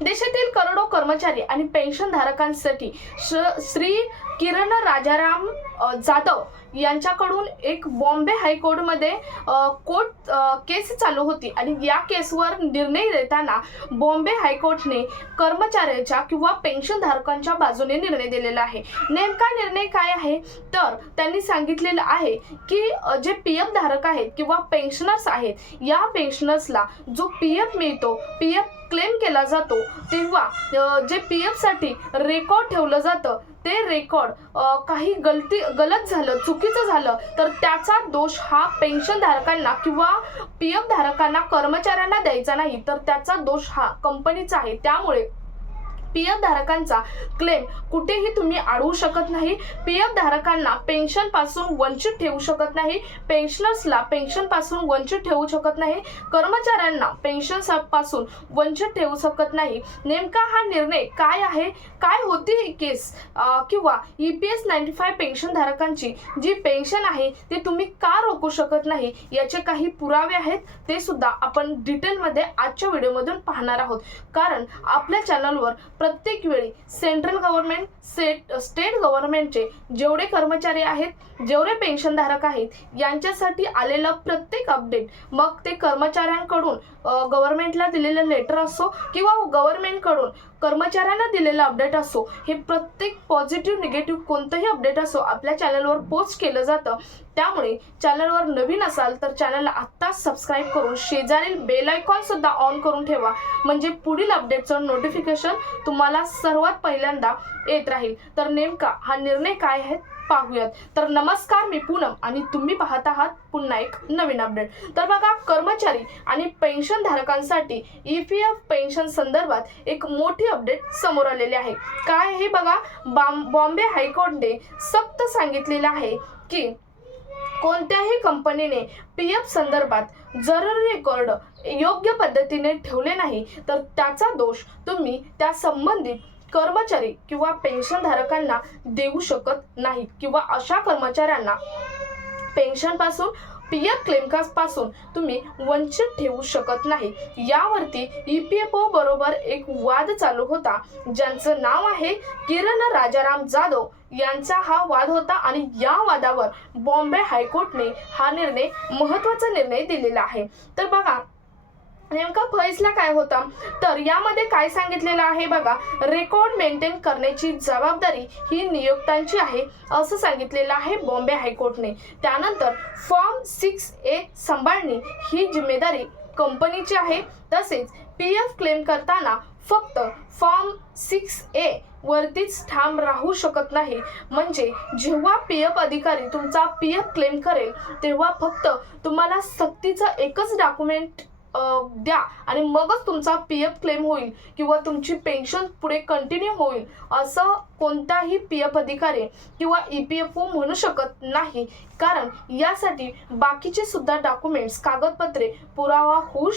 देशातील करोडो कर्मचारी आणि पेन्शन धारकांसाठी श्री किरण राजाराम जाधव यांच्याकडून एक बॉम्बे हायकोर्टमध्ये कोर्ट केस चालू होती आणि या केसवर निर्णय देताना बॉम्बे हायकोर्टने कर्मचाऱ्याच्या किंवा पेन्शन धारकांच्या बाजूने निर्णय दिलेला आहे। नेमका निर्णय काय आहे तर त्यांनी सांगितलेलं आहे की जे पीएफ धारक आहेत किंवा पेन्शनर्स आहेत, या पेन्शनर्सला जो पीएफ मिळतो, पीएफ क्लेम केला जातो, तेव्हा जे पीएफ साठी रेकॉर्ड ठेवलं जातं ते रेकॉर्ड काही गलत झालं, चुकीचं झालं तर त्याचा दोष हा पेन्शन धारकांना किंवा पीएफ धारकांना, कर्मचाऱ्यांना द्यायचा नाही, तर त्याचा दोष हा कंपनीचा आहे। त्यामुळे पीएफ धारकांचा क्लेम कुठेही तुम्ही अडवू शकत नाही, पीएफ धारकांना पेन्शन पासून वंचित ठेवू शकत नाही, पेन्शनर्सला पेन्शन पासून वंचित ठेवू शकत नाही, कर्मचाऱ्यांना पेन्शन पासून वंचित ठेवू शकत नाही। नेमका हा निर्णय काय आहे, काय होती ही केस किंवा EPS 95 पेन्शन धारकांची जी पेन्शन आहे ते तुम्ही का रोखू शकत नाही, याचे काही पुरावे आहेत, ते सुद्धा आपण डिटेलमध्ये आजच्या व्हिडिओमधून पाहणार आहोत। कारण आपल्या चॅनलवर प्रत्येक वेळी सेंट्रल गव्हर्नमेंट, स्टेट गव्हर्नमेंटचे जेवढे कर्मचारी आहेत, जेवढे पेन्शन धारक आहेत, यांच्यासाठी आलेलं प्रत्येक अपडेट, मग ते कर्मचाऱ्यांकडून गव्हर्नमेंटला दिलेलं लेटर असो किंवा गव्हर्नमेंटकडून कर्मचाऱ्यांना दिलेलं अपडेट असो, हे प्रत्येक पॉझिटिव्ह निगेटिव्ह कोणतंही अपडेट असो आपल्या चॅनलवर पोस्ट केलं जातं। त्यामुळे चॅनलवर नवीन असाल तर चॅनलला आत्ताच सबस्क्राईब करून शेजारील बेल आयकॉन सुद्धा ऑन करून ठेवा, म्हणजे पुढील अपडेटचं नोटिफिकेशन तुम्हाला सर्वात पहिल्यांदा येत राहील। तर नेमका हा निर्णय काय आहे पाहूयात। तर नमस्कार, मी पूनम आणि तुम्ही पाहत आहात पुन्हा एक नवीन अपडेट। तर बघा, कर्मचारी आणि पेन्शन धारकांसाठी EPF पेन्शन संदर्भात एक मोठी अपडेट समोर आलेली आहे। काय हे बघा, बॉम्बे हायकोर्टने सक्त सांगितलेलं आहे की कोणत्याही कंपनीने पीएफ संदर्भात जरुरी रेकॉर्ड योग्य पद्धतीने ठेवले नाही तर त्याचा दोष तुम्ही त्या संबंधित कर्मचारी किंवा पेन्शन धारकांना देऊ शकत नाही किंवा अशा कर्मचाऱ्यांना पेन्शन पासून, पीएफ क्लेम पासून तुम्ही वंचित ठेवू शकत नाही। यावरती EPFO बरोबर एक वाद चालू होता, ज्यांचं नाव आहे किरण राजाराम जाधव यांचा हा वाद होता आणि या वादावर बॉम्बे हायकोर्टने हा निर्णय, महत्त्वाचा निर्णय दिलेला आहे। तर बघा, नेमका फैसला काय होता तर यामध्ये काय सांगितलेलं आहे बघा, रेकॉर्ड मेंटेन करण्याची जबाबदारी ही नियोक्त्यांची आहे असं सांगितलेलं आहे बॉम्बे हायकोर्टने। त्यानंतर फॉर्म 6A सांभाळणे ही जिम्मेदारी कंपनीची आहे। तसेच पीएफ क्लेम करताना फक्त फॉर्म 6A वरतीच ठाम राहू शकत नाही, म्हणजे जेव्हा पीएफ अधिकारी तुमचा पीएफ क्लेम करेल तेव्हा फक्त तुम्हाला सक्तीचं एकच डॉक्युमेंट द्या आणि मगच तुमचा पीएफ क्लेम होईल किंवा तुमची पेन्शन पुढे कंटिन्यू होईल, असं कोणताही पीएफ अधिकारी किंवा EPFO म्हणू शकत नाही। कारण यासाठी बाकीचे सुद्धा डॉक्युमेंट्स, कागदपत्रे पुरावा होऊ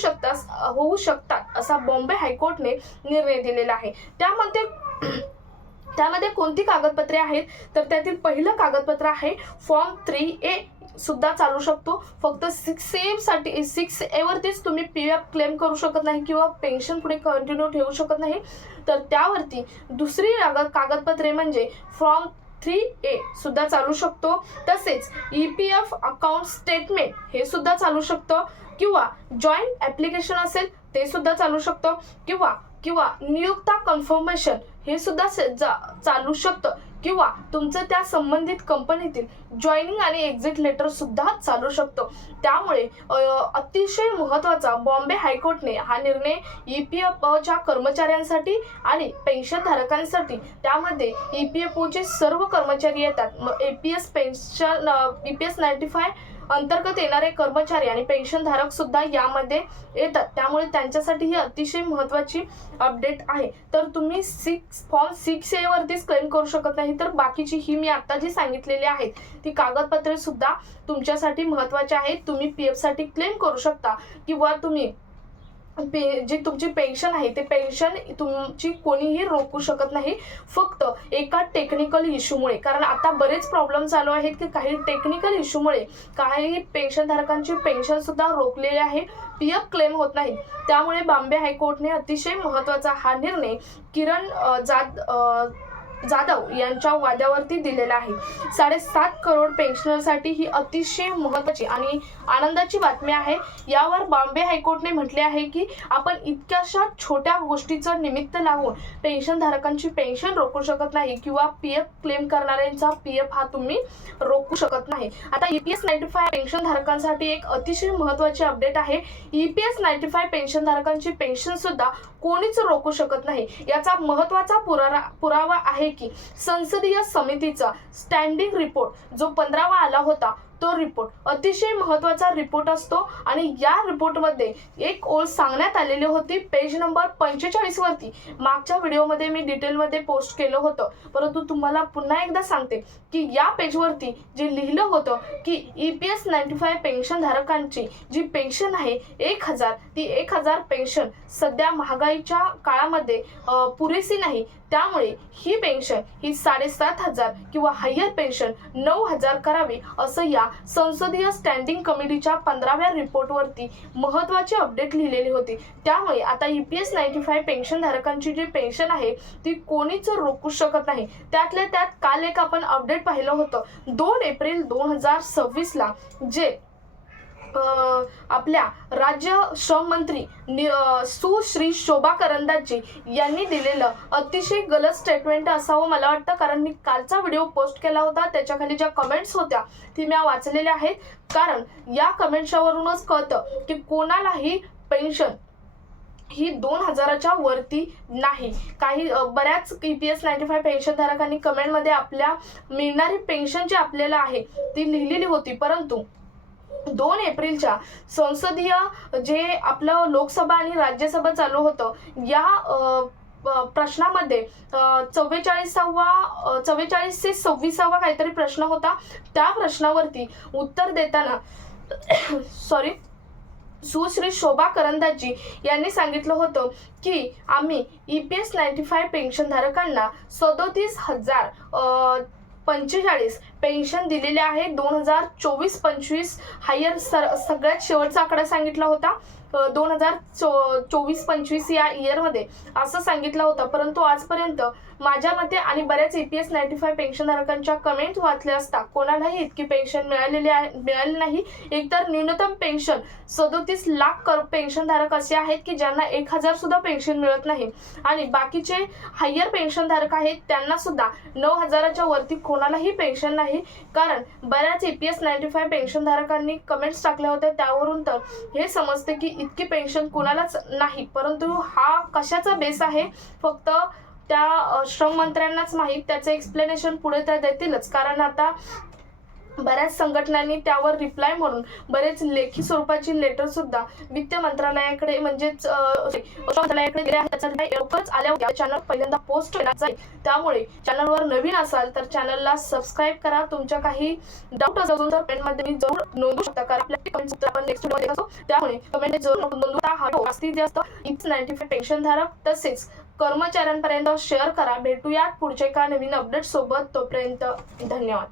शकतात असा बॉम्बे हायकोर्टने निर्णय दिलेला आहे। त्यामध्ये कोणती कागदपत्रे आहेत तर त्यातील पहिलं कागदपत्र आहे फॉर्म 3A सुद्धा चालू शकतो, फक्त 6A वरतीच तुम्ही पीएफ क्लेम करू शकत नाही किंवा पेन्शन पुढे कंटिन्यू ठेवू शकत नाही। तर त्यावरती दुसरी कागदपत्रे म्हणजे फॉर्म 3A सुद्धा चालू शकतो। तसेच EPF अकाउंट स्टेटमेंट हे सुद्धा चालू शकतं किंवा जॉईंट ऍप्लिकेशन असेल ते सुद्धा चालू शकतं किंवा नियुक्ता कन्फर्मेशन हे सुद्धा चालू शकतं किंवा तुमचं त्या संबंधित कंपनीतील जॉईनिंग आणि एक्झिट लेटर सुद्धा चालू शकतो। त्यामुळे अतिशय महत्त्वाचा बॉम्बे हायकोर्टने हा निर्णय EPFच्या कर्मचाऱ्यांसाठी आणि पेन्शन धारकांसाठी, त्यामध्ये EPFOचे सर्व कर्मचारी येतात, EPS 95 अंतर्गत येणारे कर्मचारी आणि पेन्शन धारक सुद्धा यामध्ये येतात, त्यामुळे त्यांच्यासाठी ही अतिशय महत्त्वाची अपडेट आहे। तर तुम्ही फॉर्म 6A वरतीच क्लेम करू शकत नाही, तर बाकीची ही मी आता जी सांगितलेली आहेत ती कागदपत्रे सुद्धा तुमच्यासाठी महत्त्वाची आहेत। तुम्ही पीएफ साठी क्लेम करू शकता किंवा तुम्ही जी तुमची पेन्शन आहे ते पेन्शन तुमची कोणीही रोखू शकत नाही, फक्त एका टेक्निकल इश्यूमुळे। कारण आता बरेच प्रॉब्लेम चालू आहेत की काही टेक्निकल इश्यूमुळे काही पेन्शन धारकांची पेन्शन सुद्धा रोखलेली आहे, PF क्लेम होत नाहीत. त्यामुळे बॉम्बे हायकोर्टने अतिशय महत्त्वाचा हा निर्णय किरण जाधव यांच्या वाद्यावरती दिलेला आहे. 7.5 करोड पेन्शनरसाठी ही अतिशय महत्त्वाची आणि आनंदाची बातमी आहे. यावर बॉम्बे हायकोर्टने म्हटले आहे की आपण इतक्याशा छोट्या गोष्टीचं निमित्त लावून पेन्शनधारकांची पेन्शन रोखू शकत नाही किंवा PF क्लेम करणाऱ्यांचा PF हा तुम्ही रोखू शकत नाही. आता EPS 95 पेन्शनधारकांसाठी एक अतिशय महत्त्वाची अपडेट आहे. EPS 95 पेन्शनधारकांची पेन्शन सुद्धा कोणीच रोखू शकत नाही. याचा महत्त्वाचा पुरावा आहे की संसदीय समितीचा स्टँडिंग रिपोर्ट जो 15वा आला होता तो रिपोर्ट अतिशय महत्त्वाचा रिपोर्ट असतो आणि या रिपोर्टमध्ये एक ओळ सांगण्यात आलेली होती पेज नंबर 45 वरती. मागच्या व्हिडिओमध्ये मी डिटेलमध्ये पोस्ट केलं होतं, परंतु तुम्हाला पुन्हा एकदा सांगते की या पेजवरती जे लिहिलं होतं की EPS 95 पेन्शनधारकांची जी पेन्शन आहे 1000 ती 1000 पेन्शन सध्या महागाईच्या काळामध्ये पुरेसी नाही. त्यामुळे ही पेन्शन ही 7,500 किंवा हायर पेन्शन 9,000 करावी असं या संसदीय स्टँडिंग कमिटीच्या 15व्या रिपोर्टवरती महत्त्वाची अपडेट लिहिलेली होती. त्यामुळे आता EPS 95 पेन्शनधारकांची जी पेन्शन आहे ती कोणीच रोखू शकत नाही. त्यातल्या त्यात काल एक आपण अपडेट पाहिलं होतं 2 एप्रिल 2026 जे आपल्या राज्य श्रम मंत्री सुश्री शोभा करंदीजी यांनी दिलेलं अतिशय गलत स्टेटमेंट असावं मला वाटतं, कारण मी कालचा व्हिडिओ पोस्ट केला होता त्याच्याखाली ज्या कमेंट्स होत्या ती मी वाचलेल्या आहेत. कारण या कमेंट्सवरूनच कळतं की कोणालाही पेन्शन ही 2000च्या वरती नाही. काही बऱ्याच EPS 95 पेन्शनधारकांनी कमेंटमध्ये आपल्या मिळणारी पेन्शन जी आपल्याला आहे ती लिहिलेली होती, परंतु 2 एप्रिलच्या संसदीय जे आपलं लोकसभा आणि राज्यसभा चालू होतं या प्रश्नामध्ये 44 ते 26 काहीतरी प्रश्न होता. त्या प्रश्नावरती उत्तर देताना सुश्री शोभा करंदीजी यांनी सांगितलं होतं की आम्ही EPS 95 पेन्शनधारकांना 37,045 पेन्शन दिलेले आहे. 2024-25 हायर सगळ्यात शेवटचा आकडा सांगितला होता 2024-25 या इयरमध्ये असं सांगितलं होतं. परंतु आजपर्यंत माझ्या मते आणि बऱ्याच EPS 95 पेन्शनधारकांच्या कमेंट वाचल्या असता कोणालाही इतकी पेन्शन मिळाली नाही. एकतर न्यूनतम पेन्शन 37 लाख पेन्शनधारक असे आहेत की ज्यांना 1000 सुद्धा पेन्शन मिळत नाही आणि बाकीचे हायर पेन्शनधारक आहेत त्यांना सुद्धा 9000च्या वरती कोणालाही पेन्शन नाही. कारण बऱ्याच EPS 95 पेन्शनधारकांनी कमेंट्स टाकल्या होत्या त्यावरून तर हे समजते की इतकी पेन्शन कुणालाच नाही. परंतु हा कशाचा बेस आहे फक्त त्या श्रम मंत्र्यांनाच माहीत. त्याचं एक्सप्लेनेशन पुढे त्या देतीलच, कारण आता बऱ्याच संघटनांनी त्यावर रिप्लाय म्हणून बरेच लेखी स्वरूपाची लेटर सुद्धा वित्त मंत्रालयाकडे म्हणजेच मंत्रालयाकडे दिले आहेत. त्याचा लवकरच आल्या होत्या. चॅनल पहिल्यांदा पोस्ट केला जाईल, त्यामुळे चॅनलवर नवीन असाल तर चॅनलला सबस्क्राईब करा. तुमच्या काही डाऊट असेल तर कमेंटमध्ये मी जरूर नोंदवू शकता, कारण आपल्या कमेंट्स आपण नेक्स्ट व्हिडिओ असतो त्यामुळे कमेंट जरूर नोंदवता. हा जास्तीत जास्त EPS 95 पेन्शनधारक तसेच कर्मचाऱ्यांपर्यंत शेअर करा. भेटूयात पुढच्या एका नवीन अपडेट सोबत. तोपर्यंत धन्यवाद.